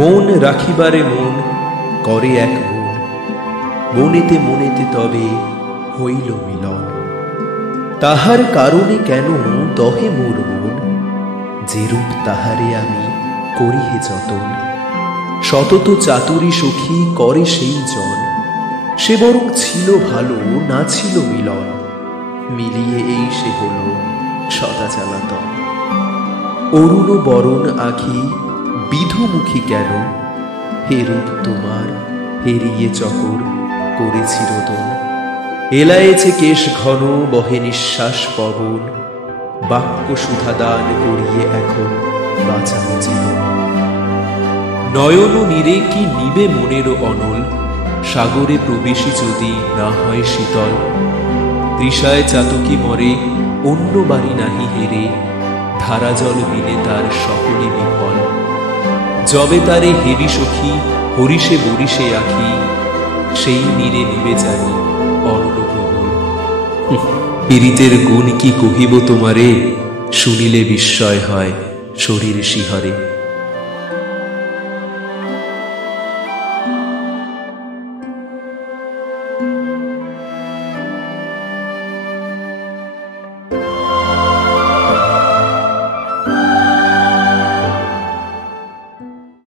মন রাখিবারে মন করে এক মন, মনেতে মনেতে তবে হইল মিলন। তাহার কারণে কেন দহে মোর মন, যেরূপ তাহারে আমি করি হে যতন। সতত চাতুরী সখী করে সেই জন, সে বরং ছিল ভালো না ছিল মিলন। মিলিয়ে এই সে হল সদা জ্বালাতন। অরুণ বরণ আখি বিধুমুখী কেন, হে রূপ তোমার হেরিয়ে চকর করেছি রোদন। এলায়েছে কেশ ঘন বহে নিঃশ্বাস পবন, বাক্য সুধা দান করিয়ে এখন বাঁচাও জীবন। নয়ন নীরে কি নিবে মনেরও অনল, সাগরে প্রবেশী যদি না হয় শীতল। তৃষায় চাতকী মরে অন্য বাড়ি নাহি হেরে, ধারা জল বিনে তার সকলে বিফল। যবে তারে হেরি সখী হরিষে বরিষে আঁখি, সেই নীরে নিবে জানি অরণ প্রবল। পীড়িতের গুণ কি কহিব তোমারে, শুনিলে বিস্ময় হয় শরীর শিহরে।